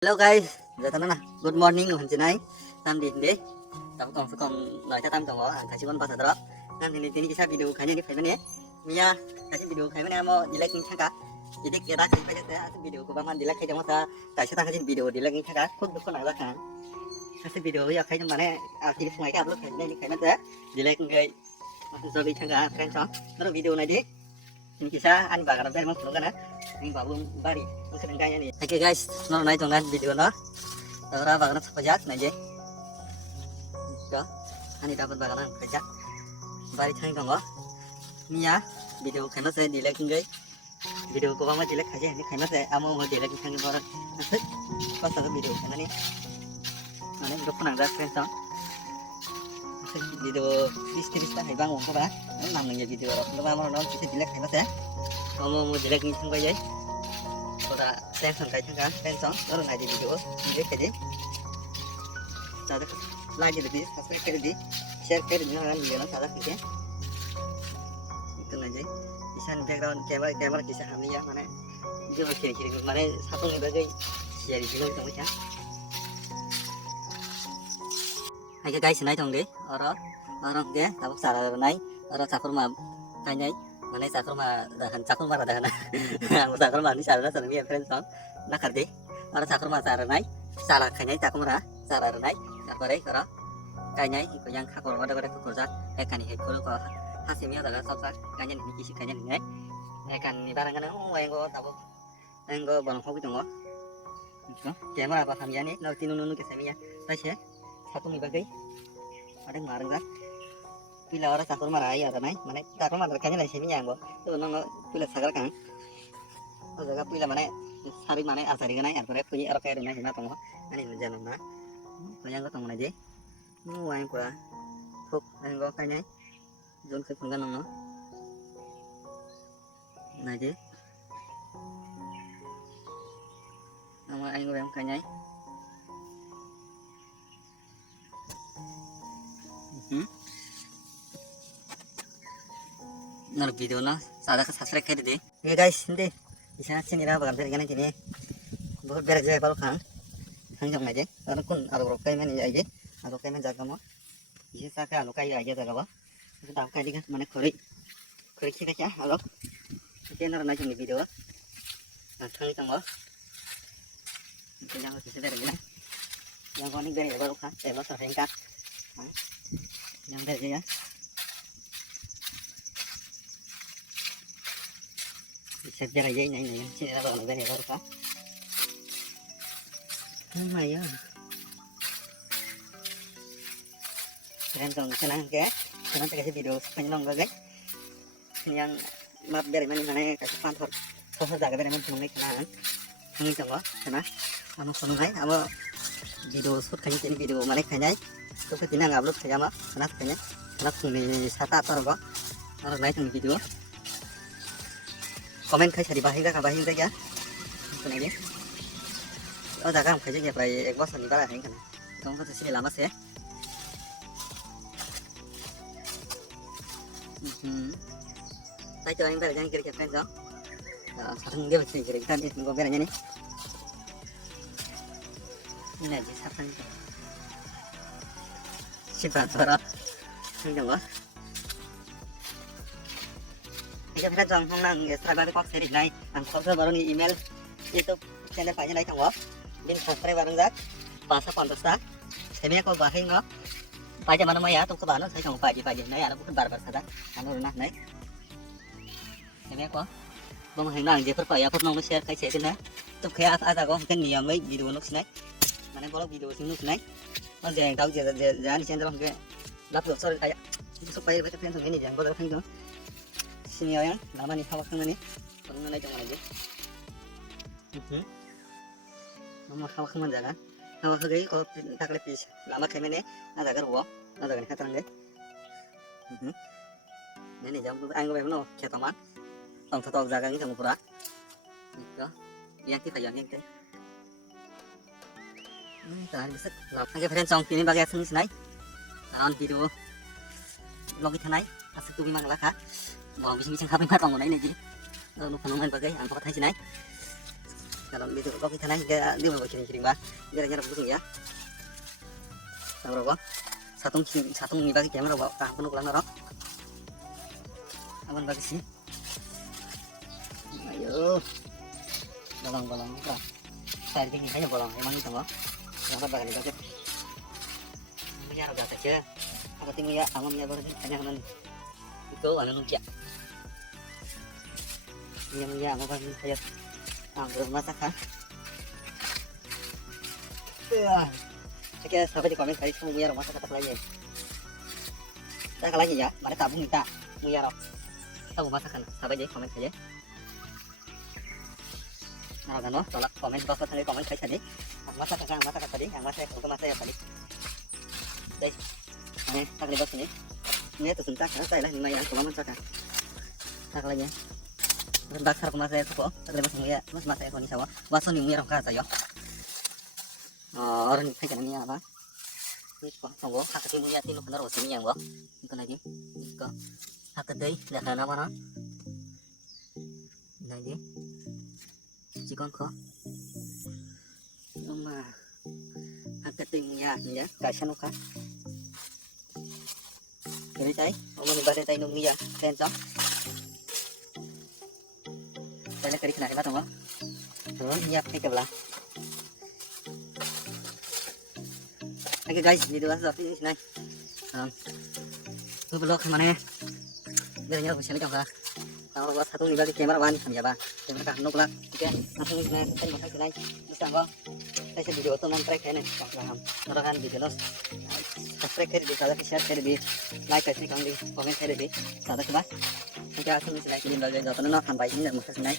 Hello guys, giờ tao nói nè, good morning của mình chị này, tam điện đấy, tao còn nói cho tam tổng có thầy chỉ con bao giờ đó, nam thì tí cái video khai nhận đi phải bên nhé, Mia, cái video khai bên em đi like những cái, jadi kita cari saja saya video của bạn đi like cái mà tại sao ta cái video đi like những cái, không được con nào ra cả, cái video ya khai cho mà này, chỉ được ngày cái upload khai bên khai bên thế, đi like người, rồi đi cái friend xong, nó video này đi, ini kisah anh và các bạn mau cùng kan ini babung bari, mungkin kayaknya nih. Oke guys, nó naik trong video nó. Tara bakaran sa pajak na je. Đó, anh dapat bakaran pajak. Bari thang kang go. Niya video khana se delete kingai. Video ko bang delete khaje ni khana se amo mo delete khang baran. Asik. Pas sa video khana ni. Mane ko pang da friend sa. Asik video 30 ta hai bang ko ba. Nang nang video ro ba mo no kita delete khana se. Amo mo delete ni thang ba je. Ora xem phần cái thằng friend sa. Đó là gì video delete khaje. Like कर दी, सब्सक्राइब कर दी, शेयर कर दी ना वीडियो सादा ठीक है itu aja bisa background kamera kisah kami ya mana जो kiri-kiri mana satu sebagai share video itu macam hai cái guys này thằng đấy ở orang ke tabuk sara này ở sakur mà cái này mana sakur mà ada hana sakur mà ni sara sana ni friend song nak kerja ở sakur mà sara này sara cái này sakur mà sara này তারপরে করা কাইনাই yang khakor wada wada kerja ekan he kulo ko hasimnya adalah sabsa kanya ni kisi kanya ni ekan ni barangan engo tabu engo bang hobi tunggu kamera apa kami ni nau tinunu ke semia tashe satu mi bagai ada marang kan pila orang sakur marai ada nai mana sakur marai kanya lai semia engo tu nang pila sagar kan o jaga pila mana sari mana asari kan ai arpore punya orang kaya nai hina tunggu ani jangan na yang có tầng này chứ ngoài của phục đang có cái này dồn cái phần gan nó này chứ ngoài anh có em cái này nó video nó sao đã subscribe cái gì ये guys ini di sana sini lah bakal dari kanan sini बहुत berak saya baru kan hangjam aja karena kun aro kai men aja aro kai men jaga mo ये साके alo kai aja jaga ba itu tahu kai dikan mana khori kita ya alo itu nara na jeng video nah thang tang ba yang harus dari ini yang konik dari baru kan baru sering kan yang dari ya bisa jaga aja ini sini lah baru dari baru kan mày á kalian kalau senang ke senang kasih video panjang enggak guys yang map dari mana kasih pantor foto jaga dari mana mengenai kenalan ini coba karena kamu senang guys kamu video shoot kayaknya ini video mana kayaknya itu ketina nggak upload kayak mah karena ini sata atau apa harus naik video komen kayak di bawah ya itu aja ở đây không phải doanh nghiệp này có sản phẩm là hình không có thể xin làm bác sĩ tay cho anh về nhanh kiri kiri đó thằng dia mesti kiri kan itu kau berani ni ini aja siapa ni siapa suara macam apa ini kita jangan hong nang subscribe kau seri nai ang kau baru ni email itu channel panjang nai thằng din subscribe bareng jak bahasa pantas semia ko bahing no paja mana maya tu ko bano sai jong paji nai ana bukan barbar sada anu na nai semia ko bom hang nang je per paya per nong share kai se na tu khe ada ko kan niam mai video nok nai mana bolok video sing nok nai on je tau je jan chen dong ke lap yok sor aya supaya beta pen ini jang bolok hang dong sini yang lama ni hawak nang ni pernah nai jong aja nó không không jaga nó cái có tak lepis lama kayak ini ada kan gua ada kan kata nggak ini jam anh có phải nó kia teman tổng thọ jaga ini thằng pura itu yang kita yang itu tahan bisa lap cái friend song ini bagai sung sinai on video log itu nai asik tu memang lah kah mau bisa kapan matang nai nih ji lu penuh bagai angkat hai sinai Kalau itu kok kita naik dia mau kirim bah dia nyerap busung ya tahu satu bagi kamera bawa kah penuh lang naro aman bagi sih ayo bolong kah saya tinggi hanya bolong emang itu loh yang apa ini kok punya roda saja apa timu ya amam ya baru hanya non itu anu nungkia yang apa kan saya belum masak kan Oke, sampai di komen kali semua muya rumah kata lagi. Kita lagi ya, mana tabung kita muya roh. Kita mau masakan, sampai di komen saja. Nah, kan tolak komen bawah tadi komen kali tadi. Masak tadi, yang masak aku masak ya tadi. Deh, ini tak libat sini. Ini tuh sentak, saya lah lima yang cuma masak. Tak lagi. Sentak aku masak aku, tak libat muya, mas masak aku ni sawa. Waso ni muya roh kata yo. Orang ini kan ini apa? Ini kok tunggu hak timu ya tinu benar sini yang gua. Itu lagi. Kok hak dei dah kana mana? Lagi. Cikon kok. Oma. Hak timu ya kasih nuka. Kini tay, omong ni bare tay nung niya. Tenso. Saya kari kena apa tunggu. Terus niya pikirlah. Oke guys, video sampai di sini. Vlog mana? Biar nyala bisa lihat kan. Kalau buat satu nih bagi kamera wan ya bah. Kamera kan nukla. Oke, langsung di sini kita mau sini. Bisa enggak? Saya video itu non track ini. Kalau kan video los. Subscribe kiri di sana, share kiri di, like kiri di, komen kiri di. Sada coba. Oke, langsung di sini kita belajar jauh tenan kan baik ini dan muka sini.